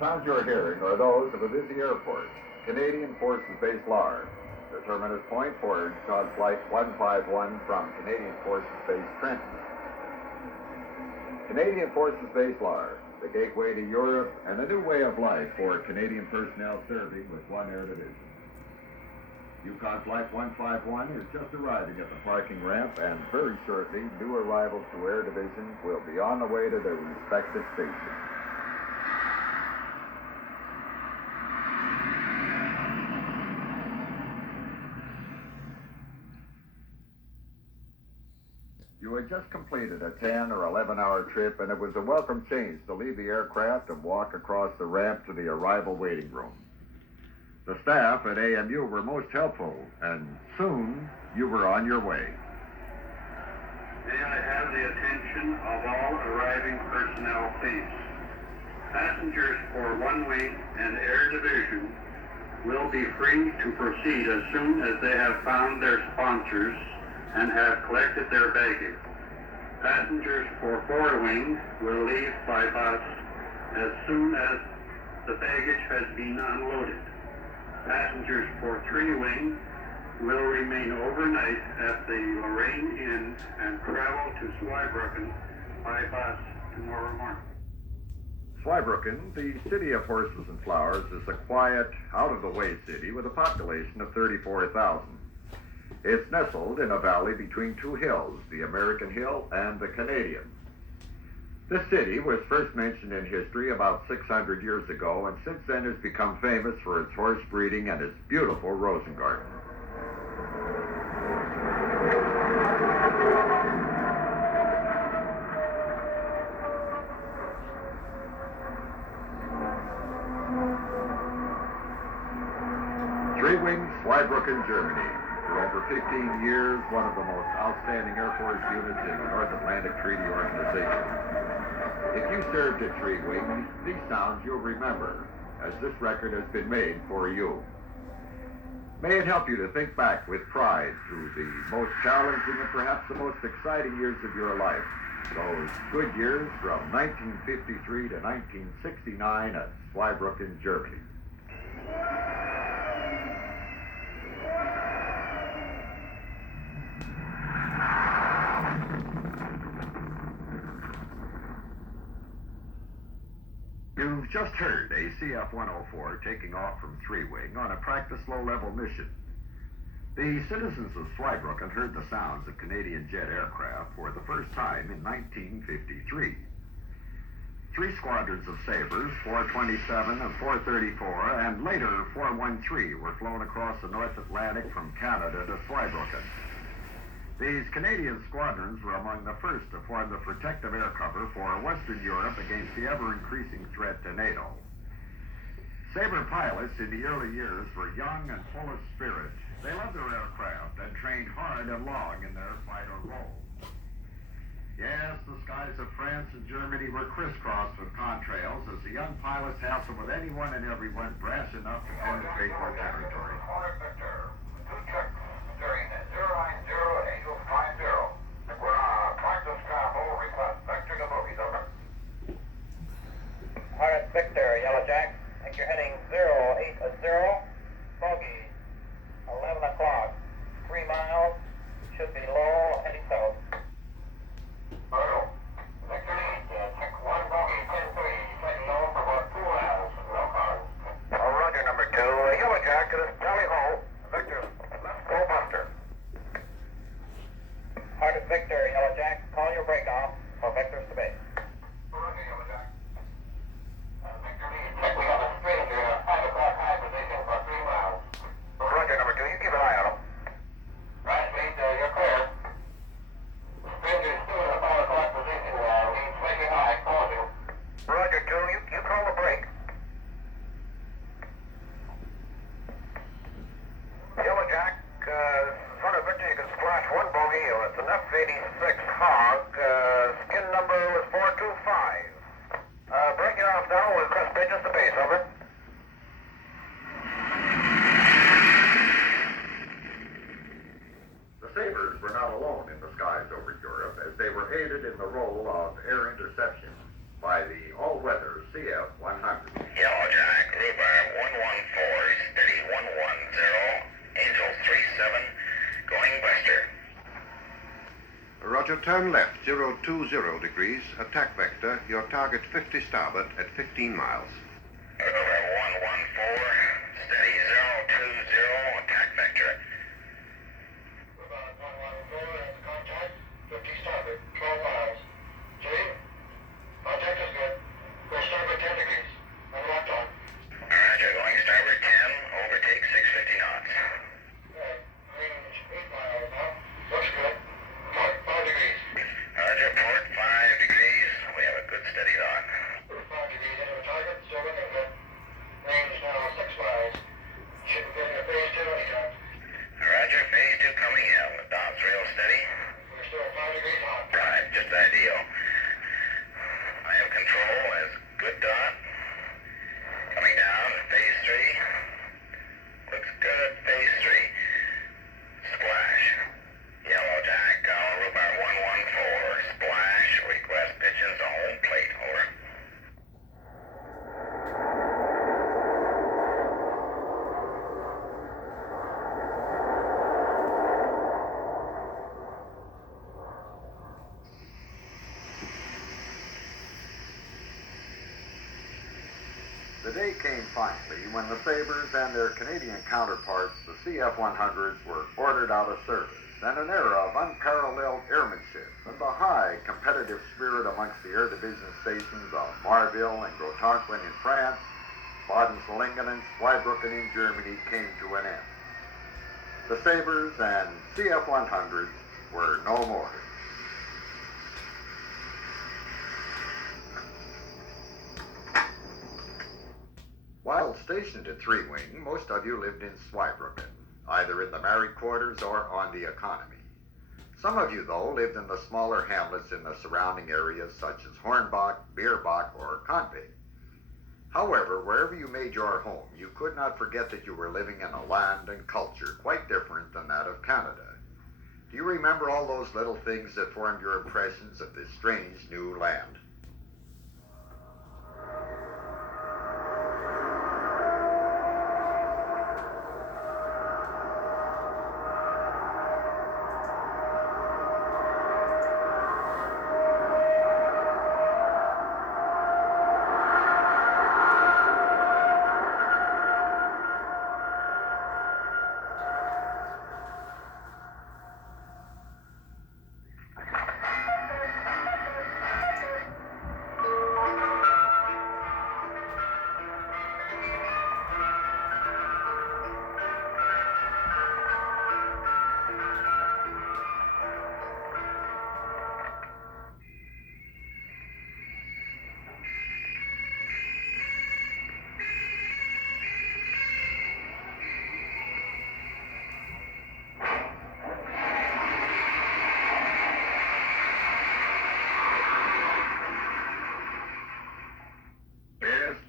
sounds you're hearing are those of a busy airport, Canadian Forces Base Large, the terminus point for Cog Flight 151 from Canadian Forces Base Trenton. Canadian Forces Base Large, the gateway to Europe and a new way of life for Canadian personnel serving with one air division. Yukon Flight 151 is just arriving at the parking ramp, and very shortly, new arrivals to Air Division will be on the way to their respective stations. You had just completed a 10 or 11-hour trip, and it was a welcome change to leave the aircraft and walk across the ramp to the arrival waiting room. The staff at AMU were most helpful, and soon you were on your way. May I have the attention of all arriving personnel, please? Passengers for One Wing and Air Division will be free to proceed as soon as they have found their sponsors and have collected their baggage. Passengers for Four Wing will leave by bus as soon as the baggage has been unloaded. Passengers for Three Wing will remain overnight at the Lorraine Inn and travel to Zweibrücken by bus tomorrow morning. Zweibrücken, the city of horses and flowers, is a quiet, out-of-the-way city with a population of 34,000. It's nestled in a valley between two hills, the American Hill and the Canadian. This city was first mentioned in history about 600 years ago, and since then has become famous for its horse breeding and its beautiful rosen garden. Three Wings, Zweibrücken, Germany. For over 15 years, one of the most outstanding Air Force units in the North Atlantic Treaty Organization. If you served at Three Wing, these sounds you'll remember, as this record has been made for you. May it help you to think back with pride through the most challenging and perhaps the most exciting years of your life. Those good years from 1953 to 1969 at Zweibrücken, Germany. You've just heard a CF-104 taking off from Three Wing on a practice low-level mission. The citizens of Zweibrücken heard the sounds of Canadian jet aircraft for the first time in 1953. Three squadrons of Sabres, 427 and 434, and later 413, were flown across the North Atlantic from Canada to Zweibrücken. These Canadian squadrons were among the first to form the protective air cover for Western Europe against the ever-increasing threat to NATO. Sabre pilots in the early years were young and full of spirit. They loved their aircraft and trained hard and long in their fighter role. Yes, the skies of France and Germany were crisscrossed with contrails as the young pilots hassled with anyone and everyone brash enough to penetrate their territory. Harness Victor, Yellow Jack. Think you're heading 080, bogey, 11 o'clock, 3 miles, should be low, heading south. Victor lead, check 1 bogey, 10-3, heading low for about 2 miles, no cars. Roger, number 2, Yellow Jack, this is Tally Ho, Victor, let's go Buster. Harness Victor, Yellow Jack, call your break off for Victor's to base. Roger, Yellow Jack. Victor lead, check we have a stranger in a 5 o'clock high position for 3 miles. Roger, number 2, you keep an eye on him. Right, lead, you're clear. Stranger's still in a 5 o'clock position, lead slightly high, closing. Roger, 2, you call the break. Yellow Jack, in front of Victor, you can splash 1 bogey, it's an F-86 Hog, skin number was 425. Break it off now, we'll crest bridges to base, over. The Sabres were not alone in the skies over Europe, as they were aided in the role of air interception by the all-weather CF-100. Yellow Roger, turn left, 020 degrees, attack vector, your target 50 starboard at 15 miles. November 114, steady 020, attack vector. About 114 has contact, 50 starboard, 12 miles. Jade, contact is good. Go starboard 10 degrees. I'm locked on. Roger, going starboard 10, overtake 650 knots. Okay, range 8 miles now. Looks good. Port 5 degrees. Roger, port 5 degrees, we have a good steady on. 5 degrees into the target, still looking good. Range now 6 miles. Should be getting a phase 2 anytime. Roger, phase 2 coming in, the dot's real steady. We're still 5 degrees hot. Right, just ideal. I have control as good dot. Coming down, phase 3. Looks good, phase 3. Splash. Yellow Jack, Rupert 114. Splash, request pigeons to home plate, over. The day came finally when the Sabres and their Canadian counterparts, the CF-100s, were ordered out of service, and an era of unparalleled airmanship and the high competitive spirit amongst the air division stations of Marville and Grotonquin in France, Baden-Salingen and Zweibrücken in Germany came to an end. The Sabres and CF-100s were no more. While stationed at Three Wing, most of you lived in Zweibrücken, either in the married quarters or on the economy. Some of you, though, lived in the smaller hamlets in the surrounding areas such as Hornbach, Bierbach, or Conway. However, wherever you made your home, you could not forget that you were living in a land and culture quite different than that of Canada. Do you remember all those little things that formed your impressions of this strange new land?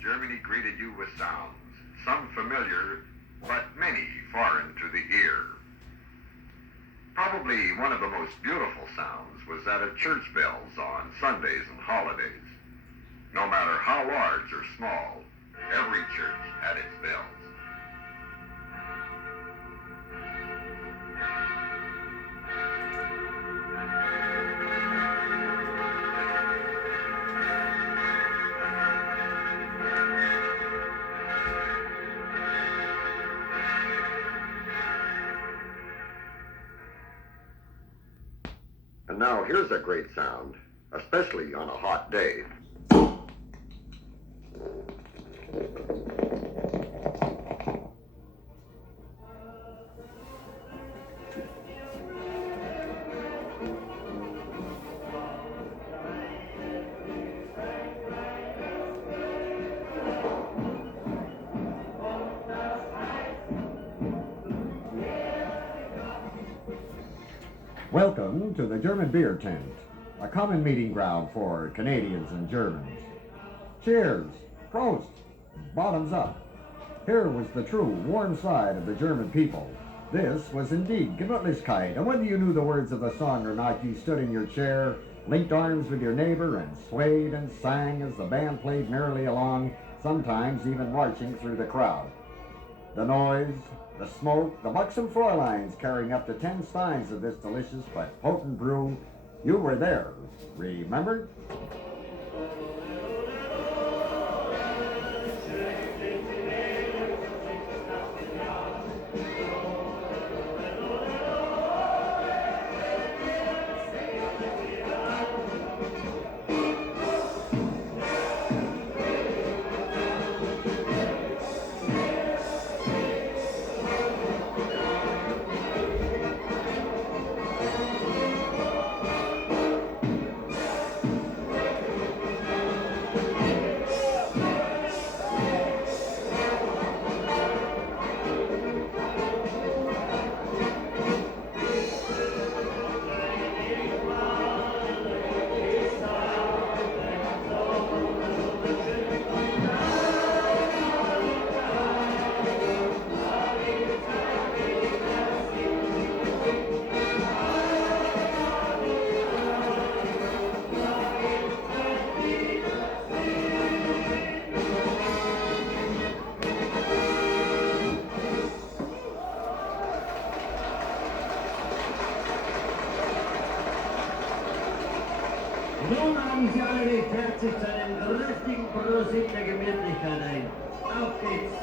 Germany greeted you with sounds, some familiar, but many foreign to the ear. Probably one of the most beautiful sounds was that of church bells on Sundays and holidays. No matter how large or small, every church had its bells. And now here's a great sound, especially on a hot day. Welcome to the German beer tent, a common meeting ground for Canadians and Germans. Cheers, Prost, bottoms up. Here was the true warm side of the German people. This was indeed Gemütlichkeit, and whether you knew the words of the song or not, you stood in your chair, linked arms with your neighbor, and swayed and sang as the band played merrily along, sometimes even marching through the crowd. The noise, the smoke, the buxom Fräuleins carrying up to 10 steins of this delicious but potent brew, You were there, remember? Nun haben Sie alle recht herzlich zu einem kräftigen Prosit der Gemütlichkeit ein. Auf geht's!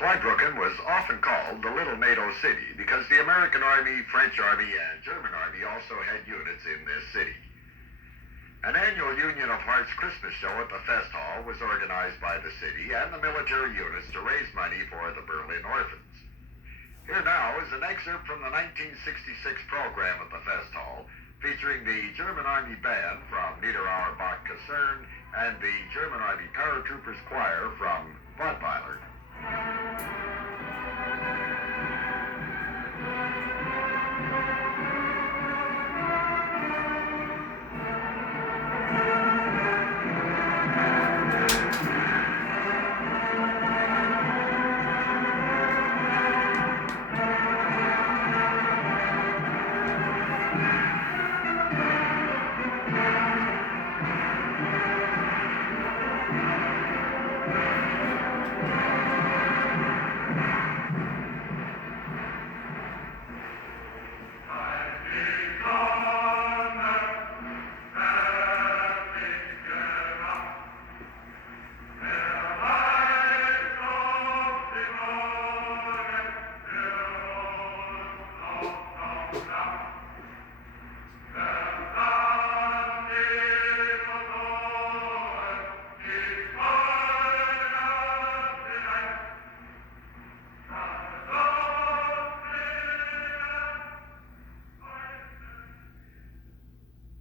Zweibrücken was often called the Little NATO City because the American Army, French Army, and German Army also had units in this city. An annual Union of Hearts Christmas show at the Fest Hall was organized by the city and the military units to raise money for the Berlin orphans. Here now is an excerpt from the 1966 program at the Fest Hall, featuring the German Army Band from Niederauerbach Kaserne and the German Army Paratroopers Choir from Budweiler.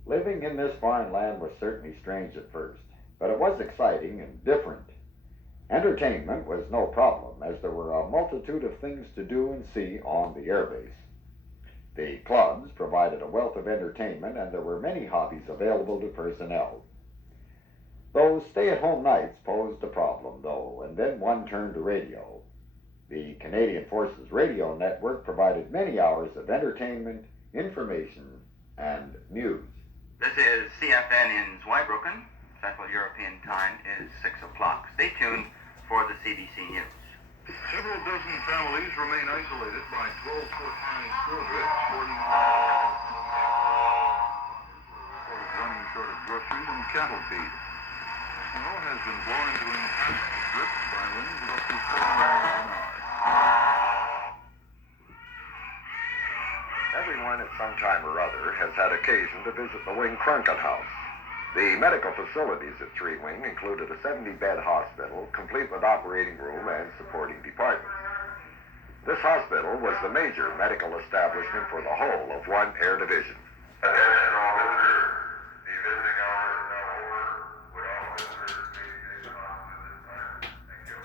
Living in this foreign land was certainly strange at first, but it was exciting and different. Entertainment was no problem, as there were a multitude of things to do and see on the airbase. The clubs provided a wealth of entertainment, and there were many hobbies available to personnel. Those stay-at-home nights posed a problem, though, and then one turned to radio. The Canadian Forces Radio Network provided many hours of entertainment, information, and news. This is CFN in Zweibrücken. Central European time is 6 o'clock. Stay tuned for the CBC News. Several dozen families remain isolated by 12-foot high snowdrifts, running short of groceries and cattle feed. Snow has been blowing between patches of drifts by winds of up to 4 miles an hour. Everyone at some time or other has had occasion to visit the Wing Krankenhaus. The medical facilities at 3 Wing included a 70-bed hospital, complete with operating room and supporting departments. This hospital was the major medical establishment for the whole of 1 Air Division. Attention all visitors. The visiting hours are now over. Would all visitors please take them off at this time? Thank you.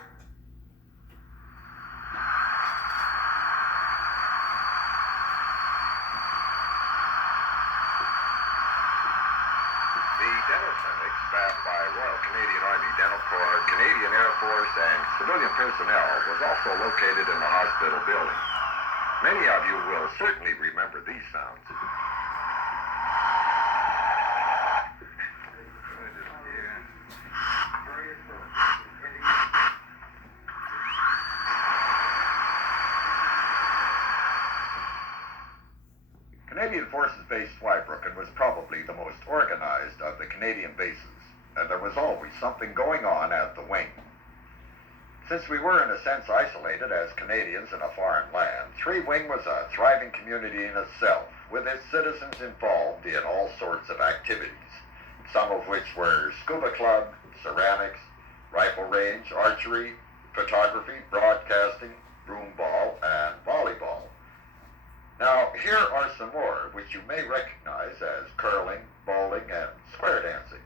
staffed by Royal Canadian Army Dental Corps, Canadian Air Force, and civilian personnel, was also located in the hospital building. Many of you will certainly remember these sounds. Canadian Forces Base Zweibrücken was probably the most organized of the Canadian bases, and there was always something going on at the wing. Since we were in a sense isolated as Canadians in a foreign land, Three Wing was a thriving community in itself, with its citizens involved in all sorts of activities, some of which were scuba club, ceramics, rifle range, archery, photography, broadcasting, broomball, and volleyball. Now, here are some more, which you may recognize as curling, bowling, and square dancing.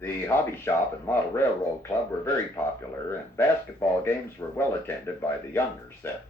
The Hobby Shop and Model Railroad Club were very popular, and basketball games were well attended by the younger set.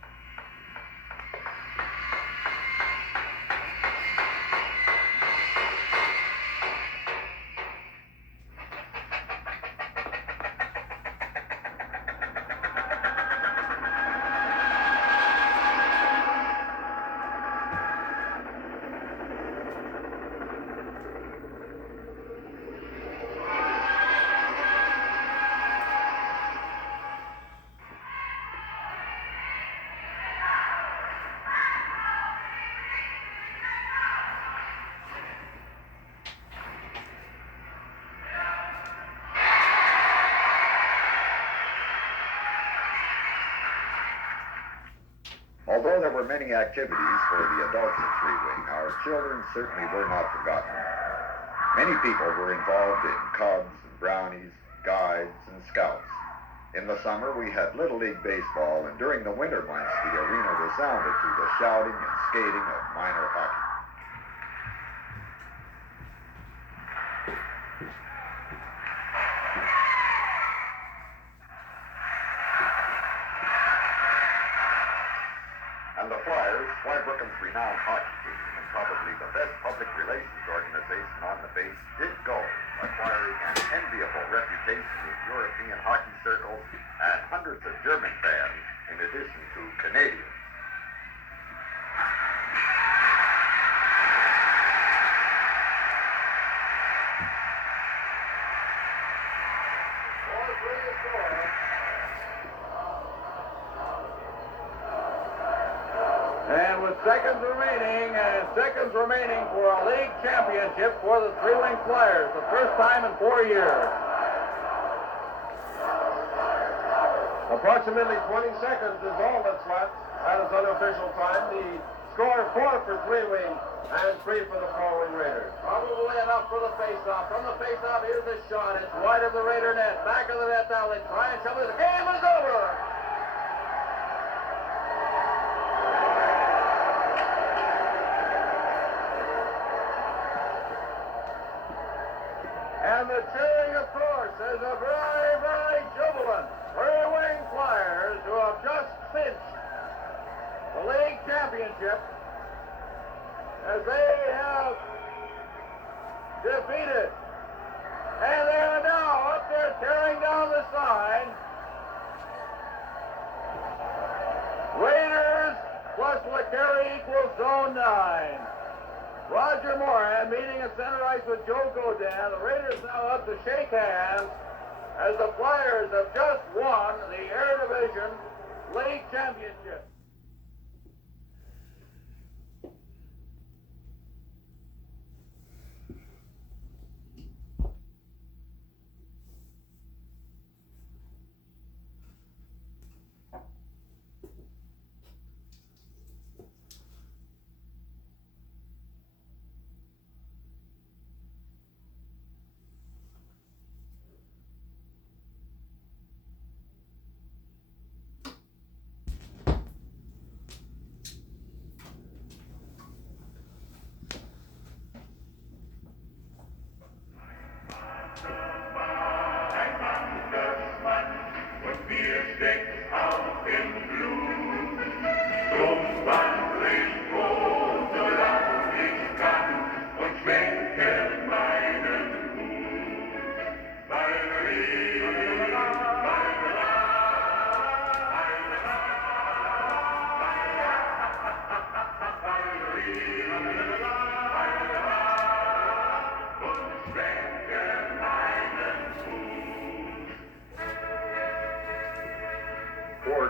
Although there were many activities for the adults at Three Wing, our children certainly were not forgotten. Many people were involved in Cubs and Brownies, Guides, and Scouts. In the summer, we had Little League Baseball, and during the winter months, the arena resounded to the shouting and skating of minor hockey. And the Flyers, Zweibrücken's renowned hockey team, and probably the best public relations organization on the base, did go, acquiring an enviable reputation in European hockey circles and hundreds of German fans, in addition to Canadians. And with seconds remaining for a league championship for the Three Wing Flyers, the first time in 4 years. Approximately 20 seconds is all that's left. That is unofficial time. The score 4 for Three Wing and 3 for the 4 Wing Raiders. Probably enough for the face-off. From the face-off, here's the shot. It's wide of the Raider net. Back of the net now. They try and shove it. The game is over. And the cheering, of course, is a very, very jubilant Three Wing Flyers who have just cinched the league championship as they have defeated. And they are now up there tearing down the sign. Raiders plus Lecary equals Zone 9. Roger Moran meeting at center ice with Joe Godin. The Raiders now up to shake hands as the Flyers have just won the Air Division League Championship.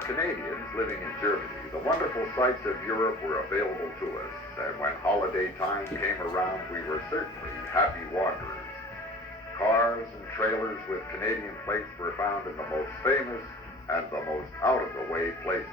Canadians living in Germany, the wonderful sights of Europe were available to us, and when holiday time came around, we were certainly happy wanderers. Cars and trailers with Canadian plates were found in the most famous and the most out-of-the-way places.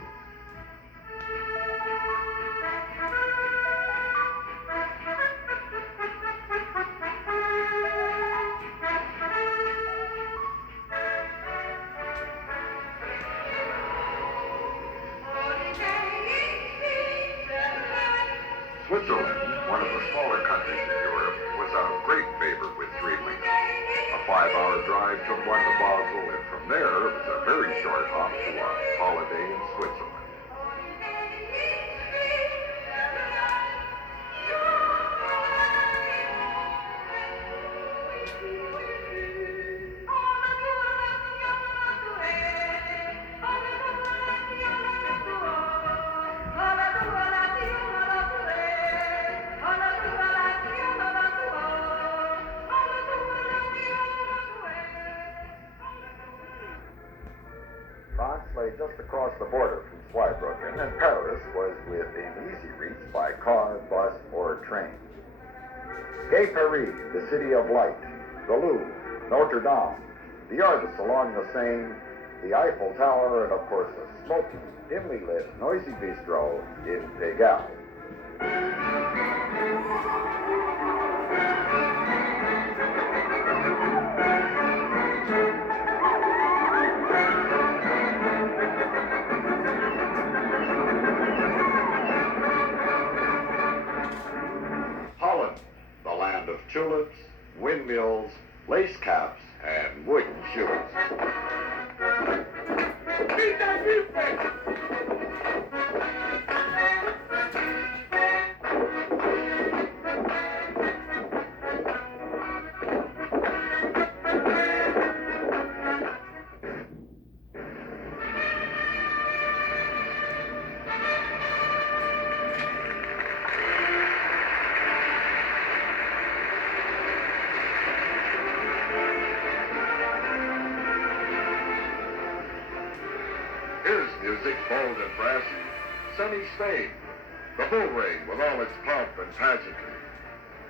Switzerland, one of the smaller countries in Europe, was a great favorite with three wings. A 5-hour drive took one to Basel, and from there it was a very short hop to a holiday in Switzerland. France lay just across the border from Zweibrücken, and Paris was within easy reach by car, bus, or train. Gay Paris, the city of light, the Louvre, Notre Dame, the artists along the Seine, the Eiffel Tower, and of course a smoky, dimly lit, noisy bistro in Pigalle. Holland, the land of tulips, windmills, lace caps, and wooden shoes. Here's music bold and brassy, sunny Spain, the bull ring with all its pomp and pageantry,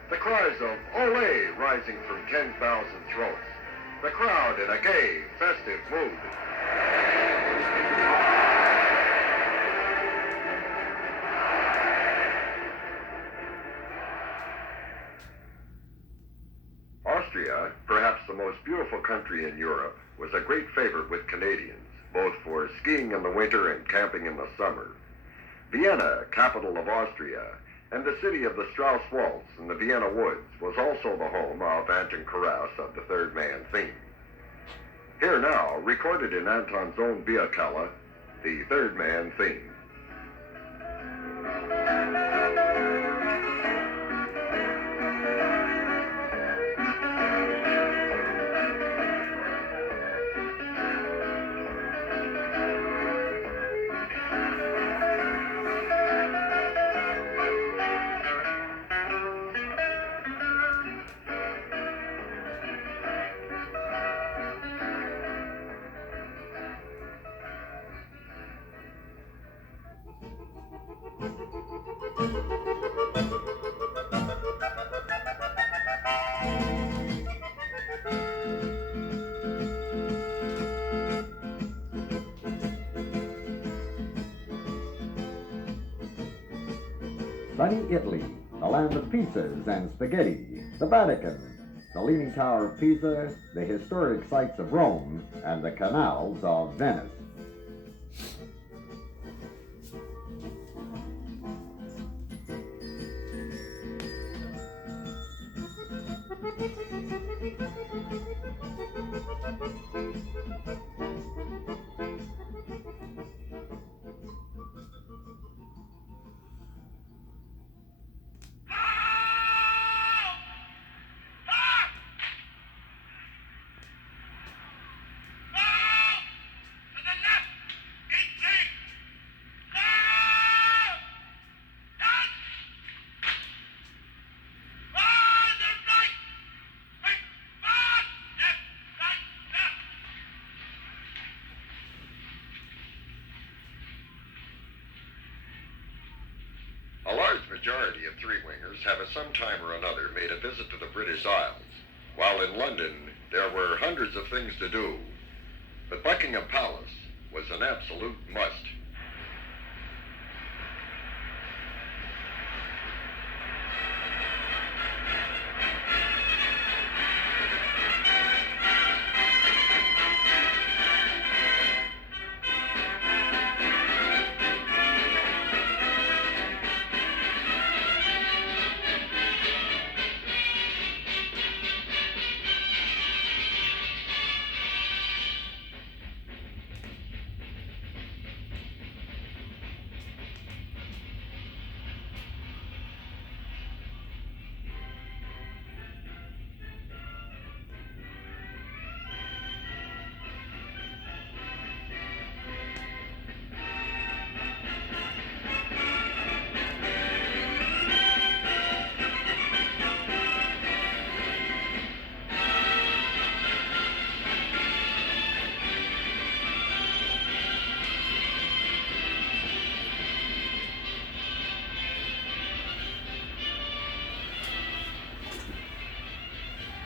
the cries of Olé rising from 10,000 throats, the crowd in a gay, festive mood. Austria, perhaps the most beautiful country in Europe, was a great favorite with Canadians, both for skiing in the winter and camping in the summer. Vienna, capital of Austria, and the city of the Strauss Waltz in the Vienna Woods was also the home of Anton Karas of the Third Man theme. Here now, recorded in Anton's own Biakala, the Third Man theme. Sunny Italy, the land of pizzas and spaghetti, the Vatican, the Leaning Tower of Pisa, the historic sights of Rome, and the canals of Venice. To the majority of three-wingers have at some time or another made a visit to the British Isles. While in London, there were hundreds of things to do, but Buckingham Palace was an absolute must.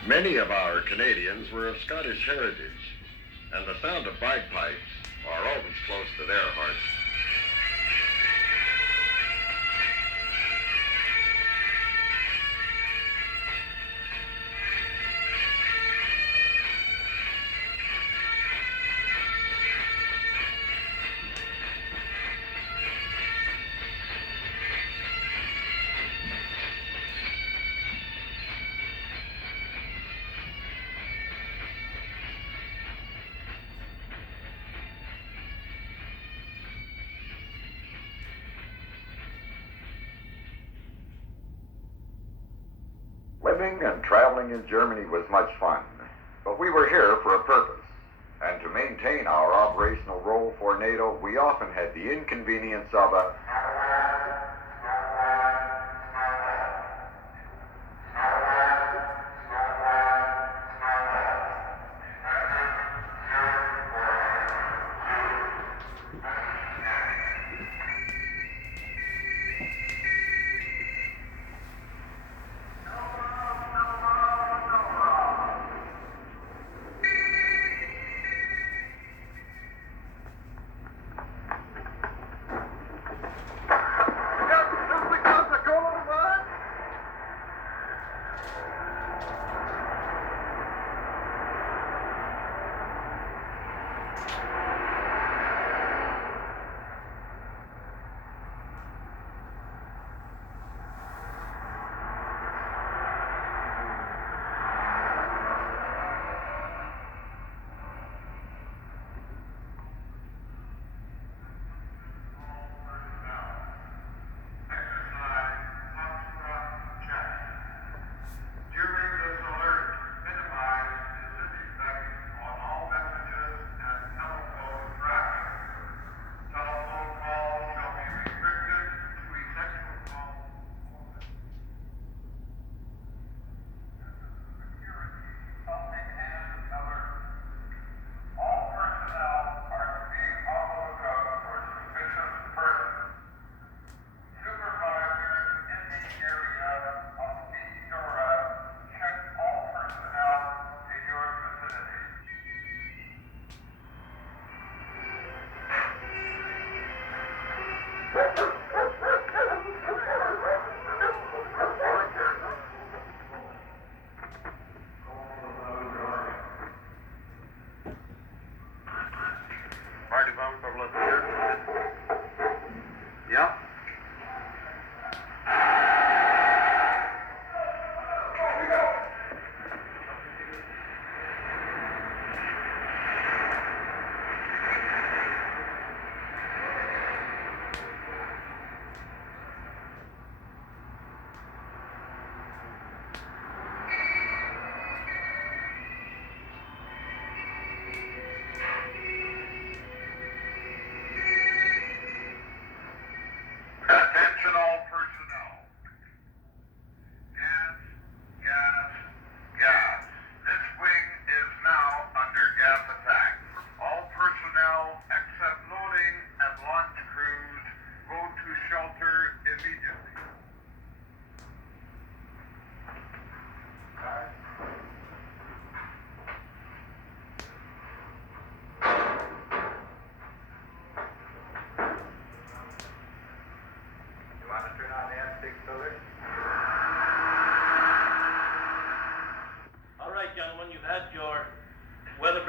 Many of our Canadians were of Scottish heritage, and the sound of bagpipes are always close to their hearts. Living and traveling in Germany was much fun, but we were here for a purpose. And to maintain our operational role for NATO, we often had the inconvenience of a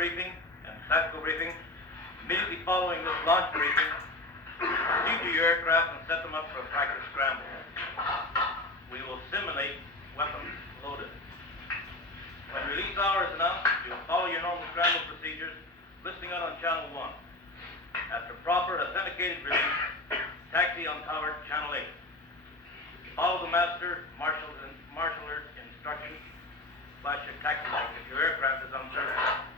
briefing and tactical briefing. Immediately following this launch briefing, proceed to your aircraft and set them up for a practice scramble. We will simulate weapons loaded. When release hour is announced, you will follow your normal scramble procedures, listening out on Channel 1. After proper authenticated release, taxi on tower Channel 8. Follow the master marshaller's instructions. Flash your taxi light if your aircraft is uncertain.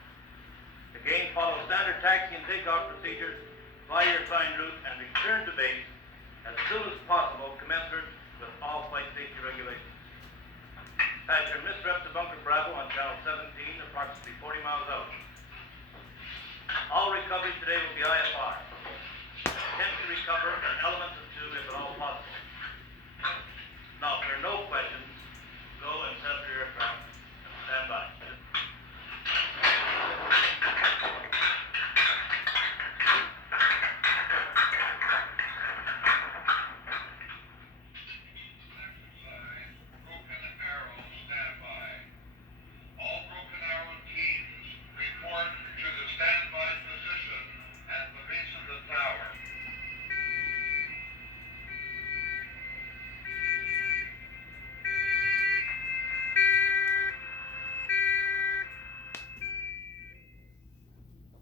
Again, follow standard taxi and takeoff procedures, fly your assigned route, and return to base as soon as possible, commensurate with all flight safety regulations. Pass your misrep to Bunker Bravo on Channel 17, approximately 40 miles out. All recovery today will be IFR. Attempt to recover an element of 2 if at all possible. Now, if there are no questions, go and set up your aircraft and stand by.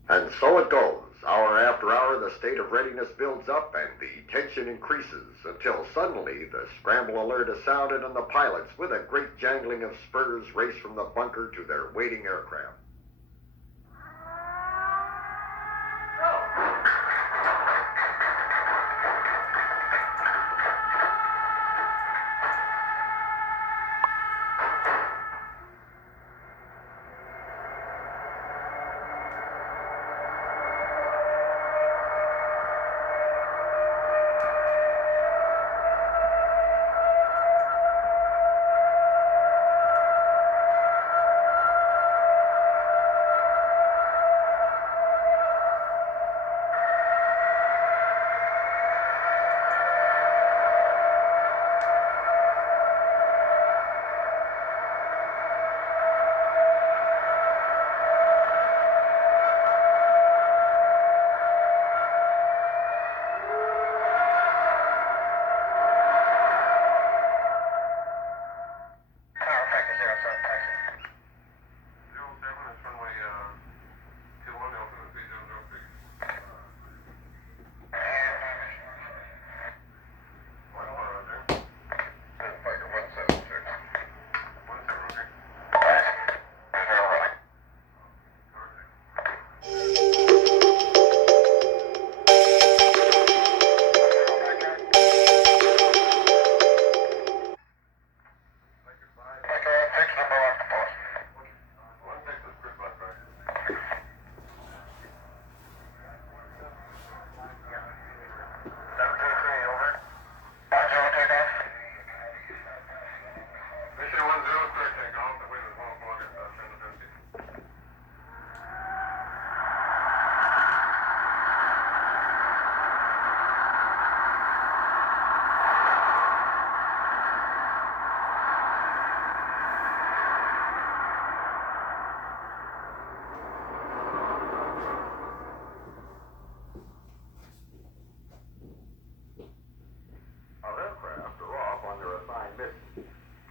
And so it goes. Hour after hour, the state of readiness builds up and the tension increases until suddenly the scramble alert is sounded and the pilots, with a great jangling of spurs, race from the bunker to their waiting aircraft.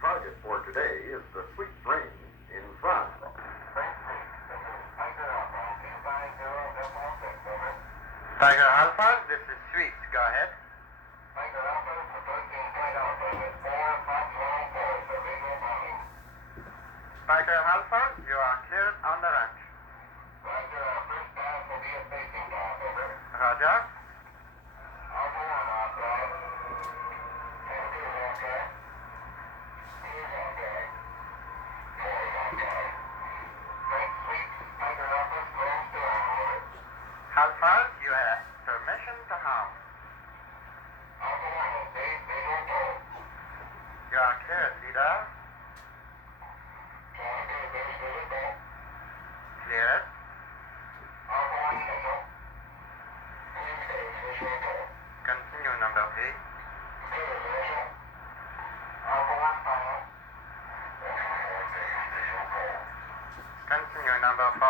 Target for today is the Sweet Brain in France. Tiger Alpha, this is Sweet. Go ahead. Tiger Alpha, you are cleared on the ranch. Roger. Alpha, you have permission to harm. You are cleared, leader. Cleared. Continue, number 3. Continue, number 4.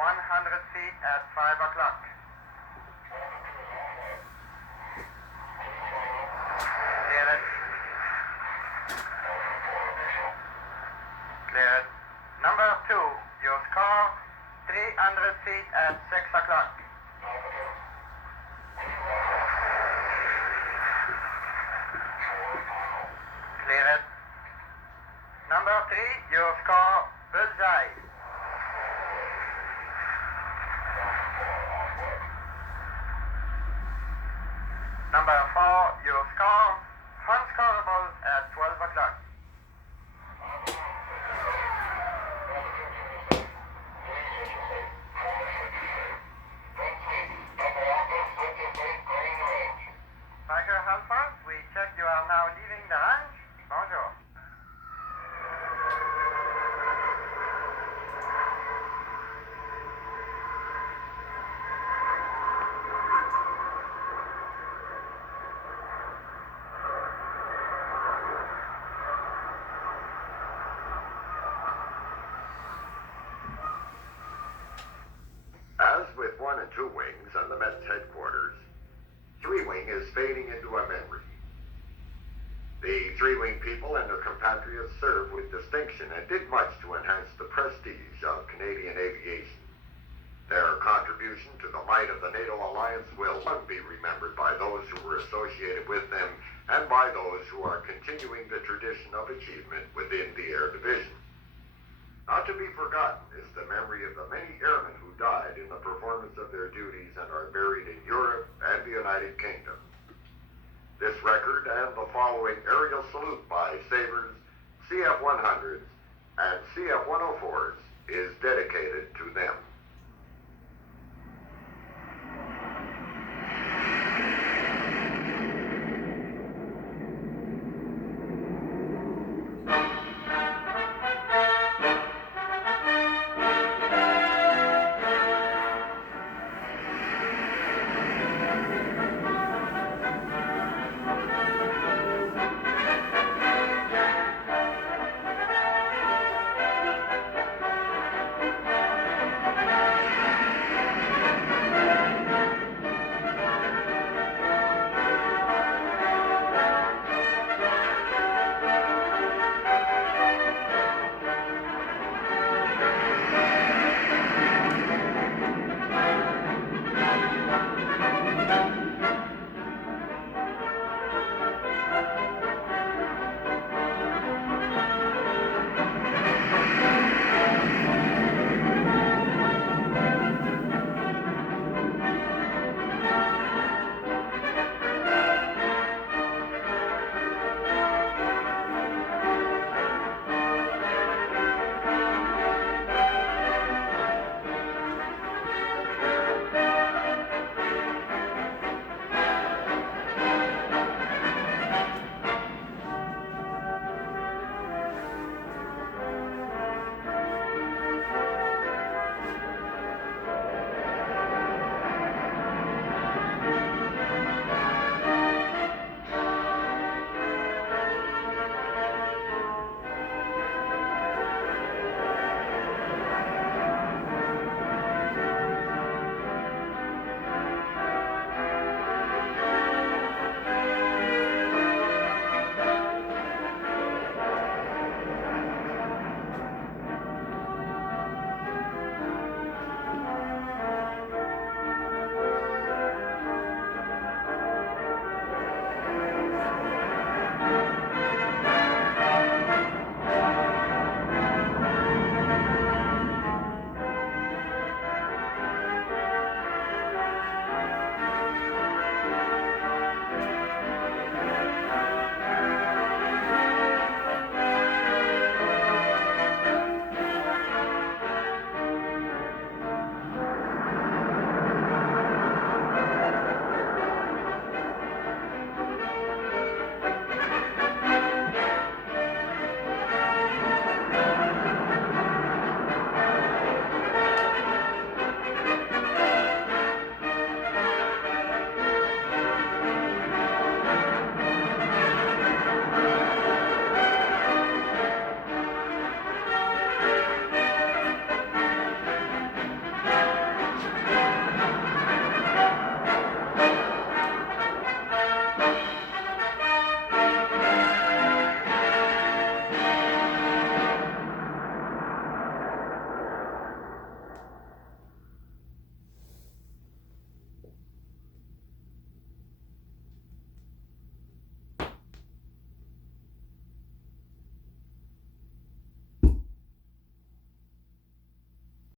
100 feet at 5 o'clock. Clear it. Clear it. Number 2, your score, 300 feet at 6 o'clock. Clear it. Number 3, your score, bullseye. Number 4, your score, unscorable at 12 o'clock. Striker Alpha, we check you are now leaving the range. Bonjour. As with 1 and 2 wings and the Mets headquarters, 3 wing is fading into a memory. The 3 wing people and their compatriots served with distinction and did much to enhance the prestige of Canadian aviation. Their contribution to the might of the NATO alliance will long be remembered by those who were associated with them and by those who are continuing the tradition of achievement within the Air Division. Not to be forgotten is the memory of the many airmen who died in the performance of their duties and are buried in Europe and the United Kingdom. This record and the following aerial salute by Sabres, CF-100s, and CF-104s is dedicated to them.